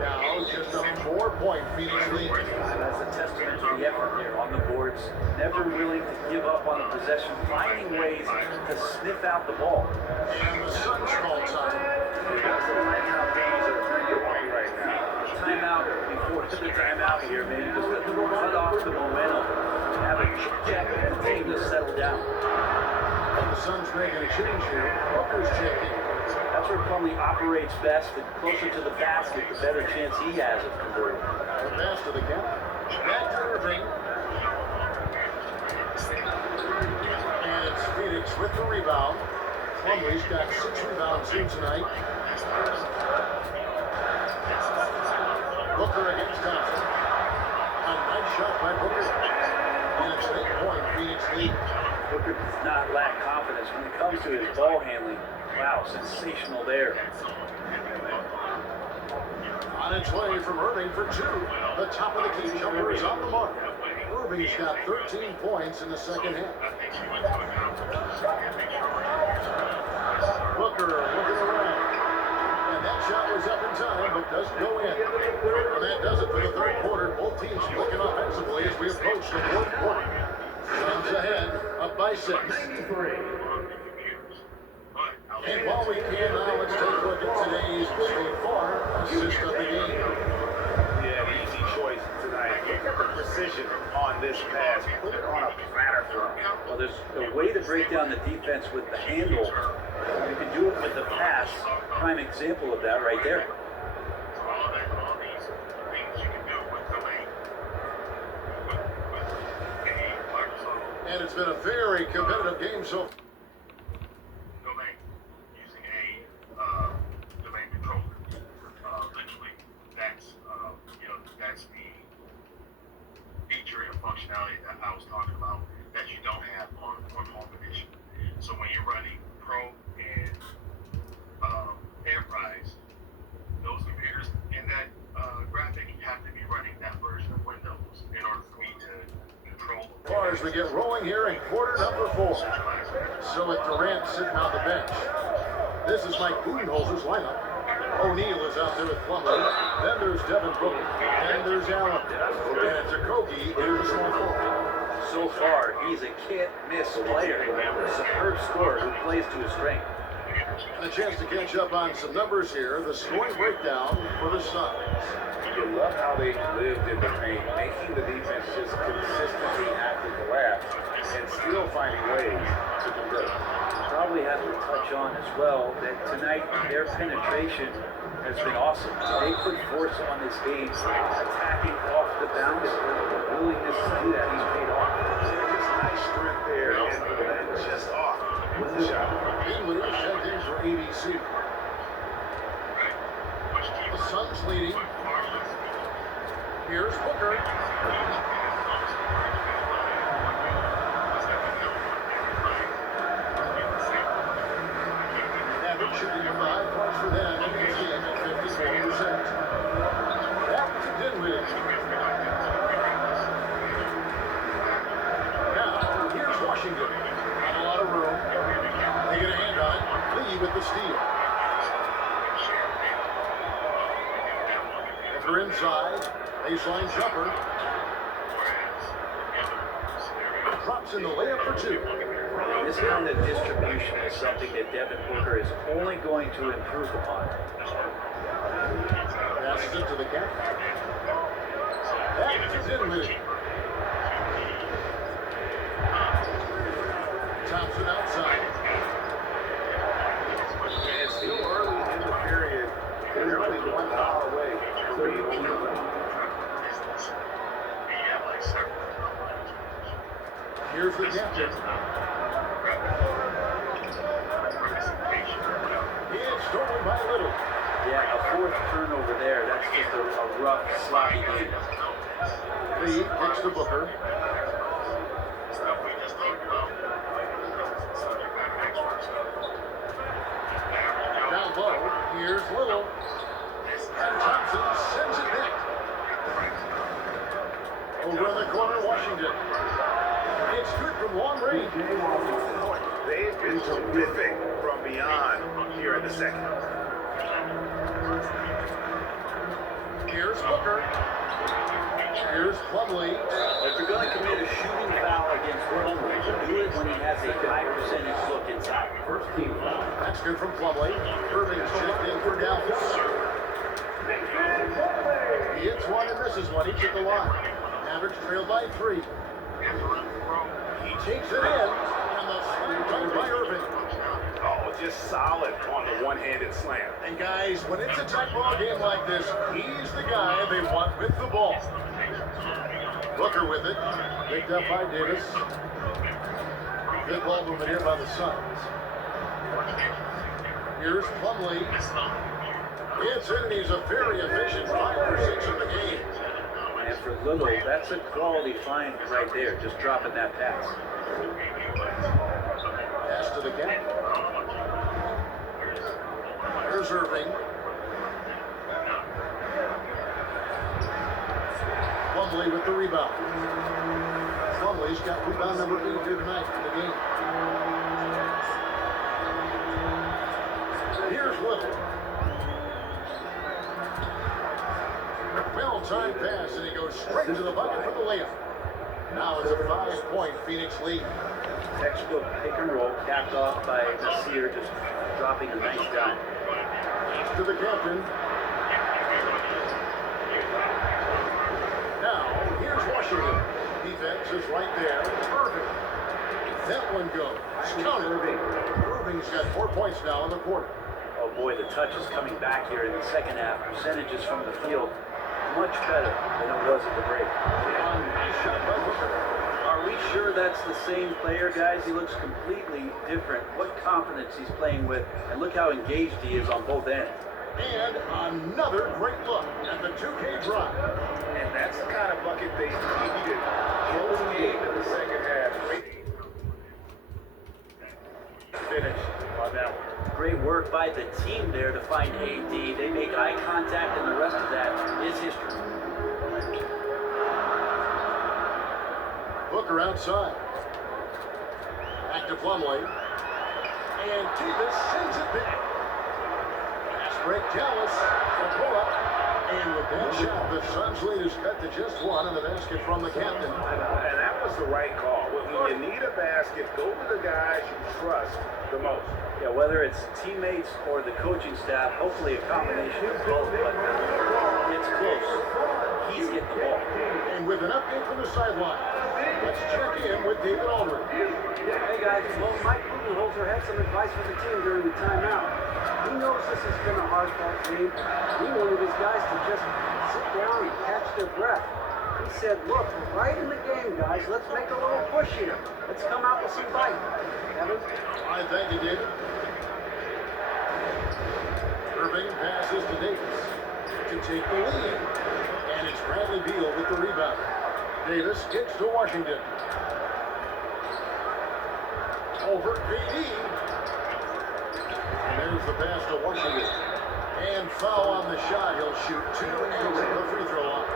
Now just a 4-point Phoenix lead. That's a testament to the effort there on the boards. Never willing to give up on a possession, finding ways to sniff out the ball. And the Suns call time. He doesn't like how things are going right now. Timeout before the timeout here, maybe just cut off the momentum. Have a check the team to settle down. And the Suns making a change here. Booker's checking. That's where Plumlee operates best. The closer to the basket, the better chance he has of converting. The pass to the gap. Back to Irving. And it's Phoenix with the rebound. Plumlee's got 6 rebounds here tonight. Booker against Thompson. A nice shot by Booker. And it's an 8-point Phoenix lead. Booker does not lack confidence when it comes to his ball handling. Wow, sensational there. On its way from Irving for 2. The top of the key jumper is on the mark. Irving's got 13 points in the second half. Booker looking around. And that shot was up in time, but doesn't go in. And that does it for the third quarter. Both teams clicking offensively as we approach the fourth quarter. Suns ahead, up by 6. And while we can now, let's take a look at today's so far assist of the game. Yeah, an easy choice tonight. Look at the precision on this pass. Put it on a platter for him. Well, there's a way to break down the defense with the handle. You can do it with the pass. Prime example of that right there. And it's been a very competitive game so far. Functionality that I was talking about that you don't have on home edition. So when you're running Pro and Enterprise, those computers in that graphic have to be running that version of Windows in order for me to control. As far as we get rolling here in quarter number 4. So with Durant sitting on the bench. This is Mike Budenholzer's lineup. O'Neal is out there with Plumlee. Then there's Devin Booker. And there's Allen. And it's Kogi in the small forward. So far, he's a can't-miss player. A superb scorer who plays to his strength. And a chance to catch up on some numbers here. The scoring breakdown for the Suns. You love how they lived in the paint, making the defense just consistently have to collapse and still finding ways to convert. probably have to touch on as well that tonight their penetration has been awesome. They put force on this game, attacking off the bounce. The willingness to do that has paid off. Just nice strength there, and just off with the shot. Dinwiddie checked in for ABC. The Suns leading. Here's Booker. Average shooting 5 points for them in this game at 54%. Back to Dinwiddie. Now, here's Washington. Not a lot of room. They get a hand on it. Lee with the steal. Booker inside. Baseline jumper. Drops in the layup for 2. This kind of distribution is something that Devin Booker is only going to improve upon. Passes it to the cap. Back to Dinwiddie. Thompson outside. And still early in the period, they're only 1 foul away from being over. Here's the captain. It's stolen by Little. Yeah, a 4th turnover there. That's just a rough, sloppy game. Lee kicks to Booker. Down low. Here's Little. And Thompson sends it back. Over in the corner, Washington. It's good from long range. They've been terrific from beyond here in the second. Here's Booker. Here's Plumlee. If you're going to commit a shooting foul against Plumlee, do it when he has a high percentage look inside. First team foul. That's good from Plumlee. Irving's checked in for Dallas. He hits one and misses one. Each at the line. Mavericks trailed by 3. He takes it in, and the slam dunk by Irving. Oh, just solid on the one-handed slam. And guys, when it's a tight ball game like this, he's the guy they want with the ball. Booker with it, picked up by Davis. Good ball movement here by the Suns. Here's Plumlee. It's in, and he's a very efficient 5 for 6 in the game. And for Little, that's a quality find right there, just dropping that pass. Pass to the gap. Here's Irving. Plumlee with the rebound. Plumlee's got rebound number 8 here tonight in the game. Here's Little. Well-timed pass, and he goes straight to the bucket for the layup. Now it's a 5-point Phoenix lead. Textbook pick and roll, capped off by Nasir, just dropping a nice dime. To the captain. Now, here's Washington. Defense is right there. Irving. That one goes. Irving's got 4 points now in the quarter. Oh boy, the touch is coming back here in the second half. Percentages from the field much better than it was at the break. Shot by Booker. Are we sure that's the same player, guys? He looks completely different. What confidence he's playing with, and look how engaged he is on both ends. And another great look at the 2K drive. And that's the kind of bucket they needed. Close game in the second half. Great finish on that one. Great work by the team there to find AD. They make eye contact, and the rest of that is history. Booker outside. Back to Plumlee. And Davis sends it back. Fast break, Dallas. The pull-up. And with that shot, the Suns lead is cut to just 1 on the basket from the captain. And that was the right call. When you need a basket, go to the guys you trust the most. Yeah, whether it's teammates or the coaching staff, hopefully a combination of both. But gets close, he's getting the ball. And with an update from the sideline, let's check in with David Aldridge. Hey guys, well, Mike Budenholzer had some advice for the team during the timeout. He knows this has been a hard-fought game. He wanted his guys to just sit down and catch their breath. He said, look, we're right in the game, guys. Let's make a little push here. Let's come out with some bite. Kevin? I thank you, David. Irving passes to Davis to take the lead. And it's Bradley Beal with the rebound. Davis kicks to Washington. Over KD. And there's the pass to Washington. And foul on the shot. He'll shoot two and hit the free throw line.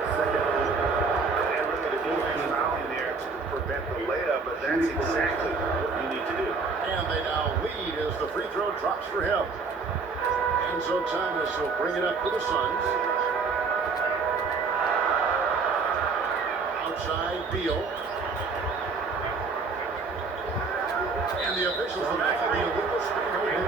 And look at the defense fouling there to prevent the layup, but that's exactly what you need to do. And they now lead as the free throw drops for him. Mustafa-Thomas will bring it up for the Suns. Outside, Beal. And the officials will make the illegal screen.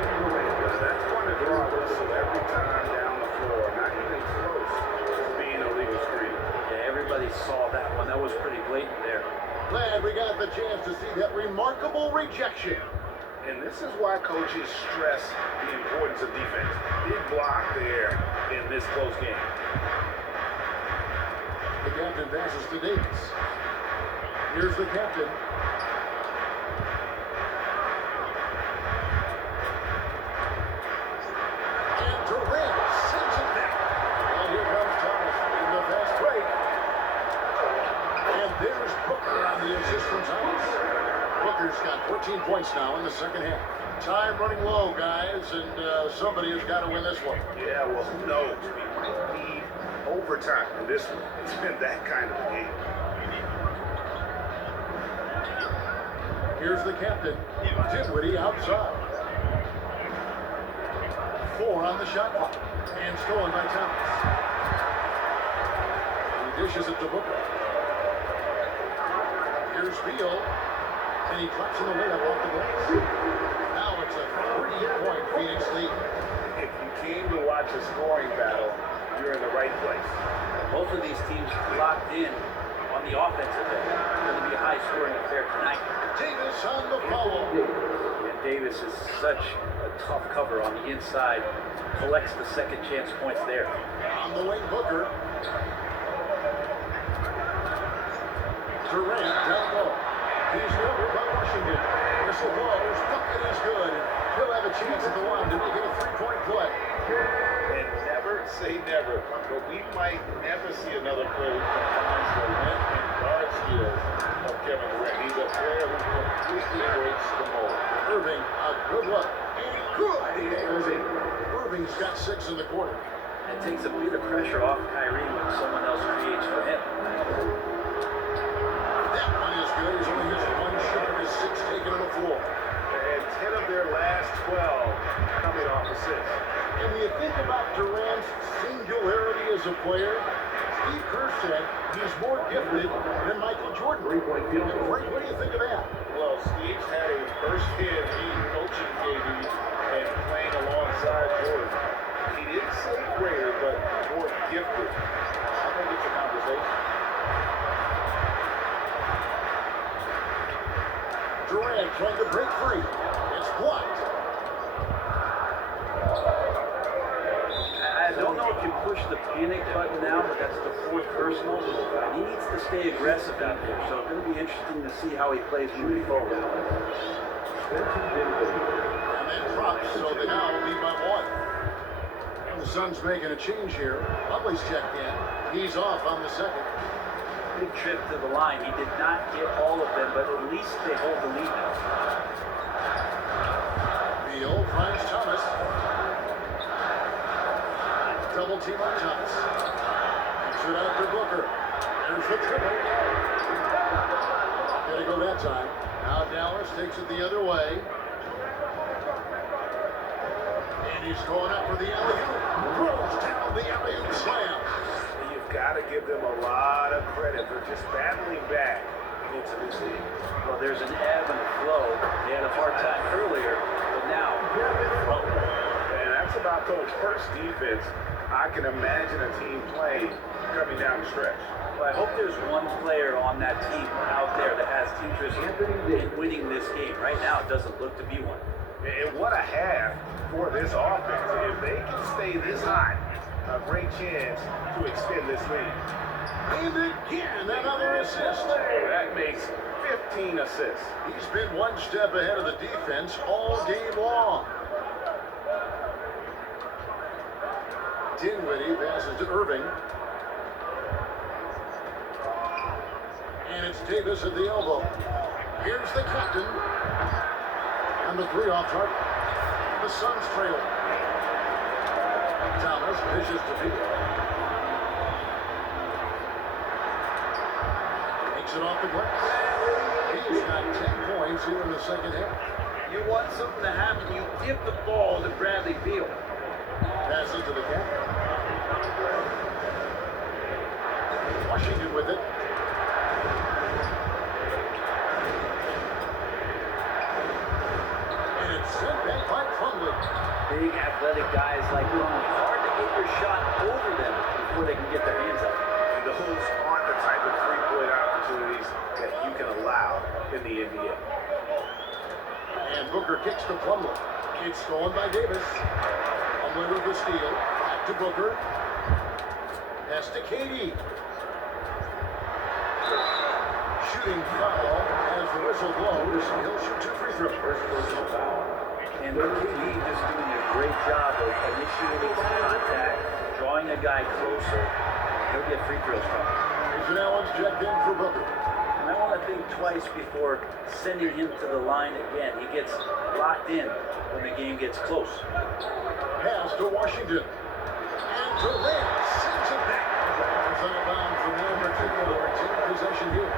That's going to draw a whistle every time down the floor, not even close to being a legal screen. Yeah, everybody saw that one. That was pretty blatant there. Glad we got the chance to see that remarkable rejection. And this is why coaches stress the importance of defense. Big block there in this close game. The captain passes to Davis. Here's the captain. And Durant sends it back. And here comes Thomas in the fast break. And there's Booker on the assist from Thomas. Booker's got 14 points now in the second half. Time running low, guys, and somebody has got to win this one. Yeah, well, who knows? We might need overtime in this one. It's been that kind of a game. Here's the captain, Dinwiddie outside. 4 on the shot clock, and stolen by Thomas. He dishes it to Booker. Here's Beal, and he drops in the layup off the glass. Now it's a 3-point Phoenix lead. If you came to watch a scoring battle, you're in the right place. Both of these teams locked in on the offensive end. It's going to be a high-scoring affair tonight. Davis on the follow. And Davis is such a tough cover on the inside. Collects the second chance points there. On the wing, Booker. Durant down low. He's covered by Washington. Whistle blows. Bucket is good. He'll have a chance at the line to make it a 3-point play. And never say never, but we might never see another player who combines the length and guard skills of Kevin Durant. He's a player who completely breaks the mold. Irving, a good look. And good. Irving's got 6 in the quarter. It takes a bit of pressure off Kyrie when someone else creates for him. That one is good. He's only missed 1 shot of his 6 taken on the floor. And 10 of their last 12 coming off assists. And when you think about Durant's singularity as a player, Steve Kerr said he's more gifted than Michael Jordan. 3-point field goal. Frank, what do you think of that? Well, Steve's had a first-hand lead coaching KD and playing alongside Jordan. He didn't say greater, but more gifted. I think it's a conversation. Durant trying to break free. It's blocked. I don't know if you push the panic button now, but that's the 4th personal. He needs to stay aggressive out there, so it's going to be interesting to see how he plays moving forward. And then drops, so they now lead by 1. And the Suns making a change here. Lovely's checked in. He's off on the second. Big trip to the line. He did not get all of them, but at least they hold the lead now. Beal finds Thomas. Double team on Thomas. Kicks it out to Booker. There's the triple. Gotta go that time. Now Dallas takes it the other way. And he's going up for the alley-oop. Throws down the alley-oop slam. You've got to give them a lot of credit for just battling back into this league. Well, there's an ebb and a flow. They had a hard time earlier, but now they're a bit flow. And that's about Coach Perk's defense. I can imagine a team playing coming down the stretch. Well, I hope there's one player on that team out there that has interest in winning this game. Right now, it doesn't look to be one. And what a half for this offense. If they can stay this hot, a great chance to extend this lead. And again, another assist. That makes 15 assists. He's been one step ahead of the defense all game long. Dinwiddie passes to Irving. And it's Davis at the elbow. Here's the captain. And the three off target. The Suns trail. Thomas dishes to Beal. Takes it off the glass. He's got 10 points here in the second half. You want something to happen, you give the ball to Bradley Beal. Passes to the captain. Washington with it. And it's sent back by Plumlee. Big athletic guys like Plumlee. Hard to get your shot over them before they can get their hands up. And those aren't the type of three-point opportunities that you can allow in the NBA. And Booker kicks to Plumlee. It's stolen by Davis. Plumlee with the steal. Back to Booker. Pass to KD. Shooting foul as the whistle blows. He'll shoot 2 free throws. First personal foul. And KD just doing a great job of initiating some contact, drawing a guy closer. He'll get free throws from him. Jason Allen's checked in for Booker. And I want to think twice before sending him to the line again. He gets locked in when the game gets close. Pass to Washington. And Durant sends it back. It's out of bounds for Mavericks. They'll retain possession here.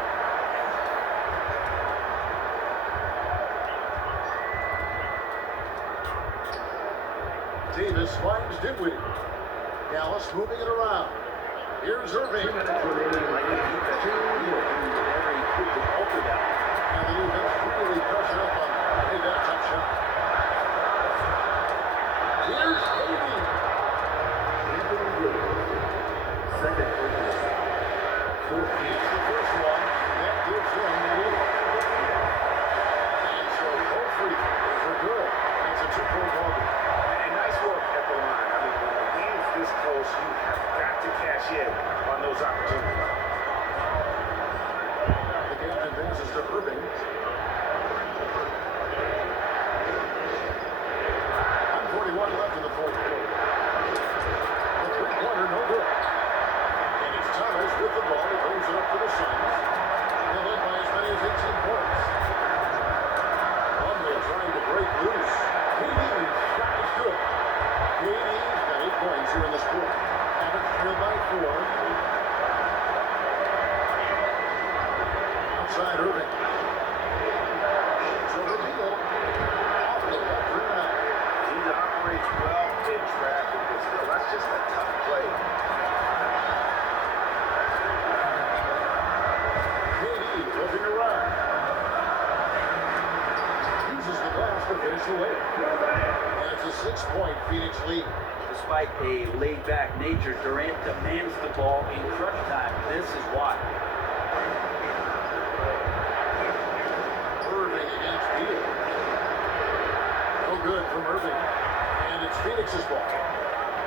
Davis finds Dinwiddie. Dallas moving it around. Here's Irving. Like the defense, whenever he put the altar down. And the defense really pressing up on him. Hey, that tough shot. Here's KD. Second personal foul. He's the first one. That gives him the lead. And so both free throws are good. That's a 2-point ball game. And nice work at the line. I mean, when the game's this close, you have got to cash in on those opportunities. The captain passes to Irving. 1:41 left in the fourth quarter. The three-pointer, no good. And it's Thomas with the ball. He brings it up for the Suns. They're led by as many as 18 points. Plumlee trying to break loose. KD's shot is good. KD's got 8 points here in this quarter. Mavericks trailed by 4. Outside Irving. So the deal. Off the back rim out. He operates well in traffic, but still, that's just a tough play. KD looking around. Uses the glass to finish the way. And it's a 6-point Phoenix lead. Despite a laid-back nature, Durant demands the ball in crunch time. This is why. Irving against Beal. No good from Irving. And it's Phoenix's ball.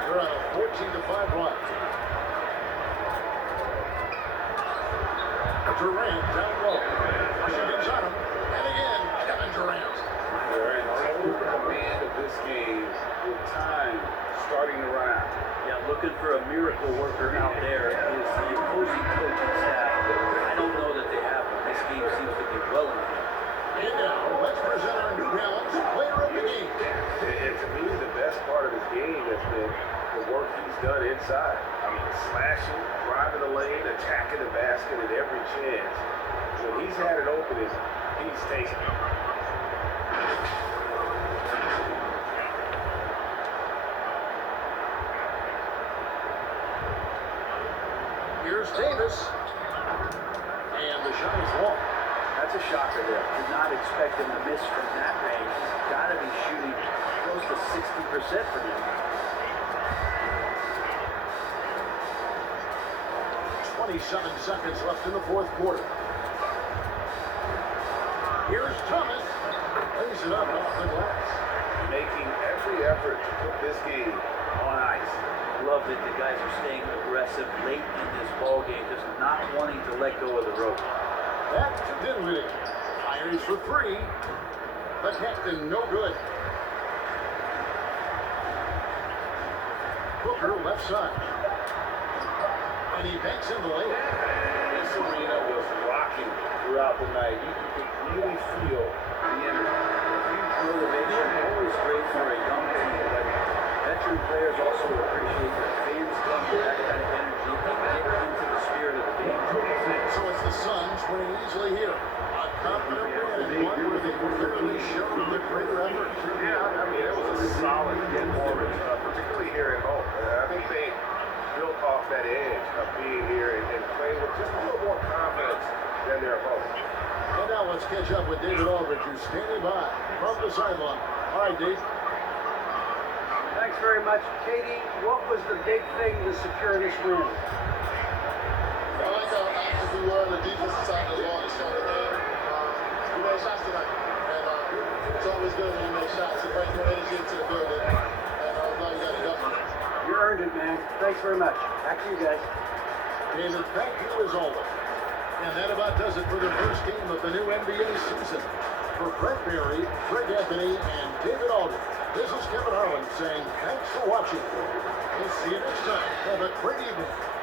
They're on a 14-5 run. Durant down low. Washington's on him. And again, Kevin Durant. They're in total command of this game with time starting to run out. Yeah, looking for a miracle worker out there is the opposing coaching staff. I don't know that they have one. This game seems to be well in hand. And now, let's present our New Balance player of the game. And to me, the best part of his game has been the work he's done inside. I mean, slashing, driving the lane, attacking the basket at every chance. When he's had it open, he's taken it. Here's Davis. And the shot is long. That's a shocker there. Did not expect him to miss from that range. He's got to be shooting close to 60% from him. 27 seconds left in the fourth quarter. Here's Thomas. Lays it up off the glass. Making every effort to put this game on ice. Love that the guys are staying aggressive late in this ball game, just not wanting to let go of the rope. Back to Dinwiddie. Fires for three. The captain, no good. Booker, left side. And he banks in the lane. This arena was rocking throughout the night. You could really feel the energy. Motivation, always great for a young team, but veteran players also appreciate that fans come to that kind of energy and get into the spirit of the game. So it's the Suns winning easily here. A confident win and one where they clearly showed the greater effort. Yeah, I mean, it was a solid performance, particularly here at home. I think they built off that edge of being here and playing with just a little more confidence than their opponents. And now let's catch up with David Aldridge, who's standing by from the sideline. All right, Dave. Thanks very much. Katie, what was the big thing to secure this win? I like how active we were on the defensive side of the ball to start the game. We made shots tonight. And it's always good when you make shots. It brings more energy into the building. And I'm glad you got it done. You earned it, man. Thanks very much. Back to you guys. David, thank you as always. And that about does it for the first game of the new NBA season. For Brett Berry, Greg Anthony, and David Aldridge, this is Kevin Harlan saying thanks for watching. We'll see you next time. Have a great evening.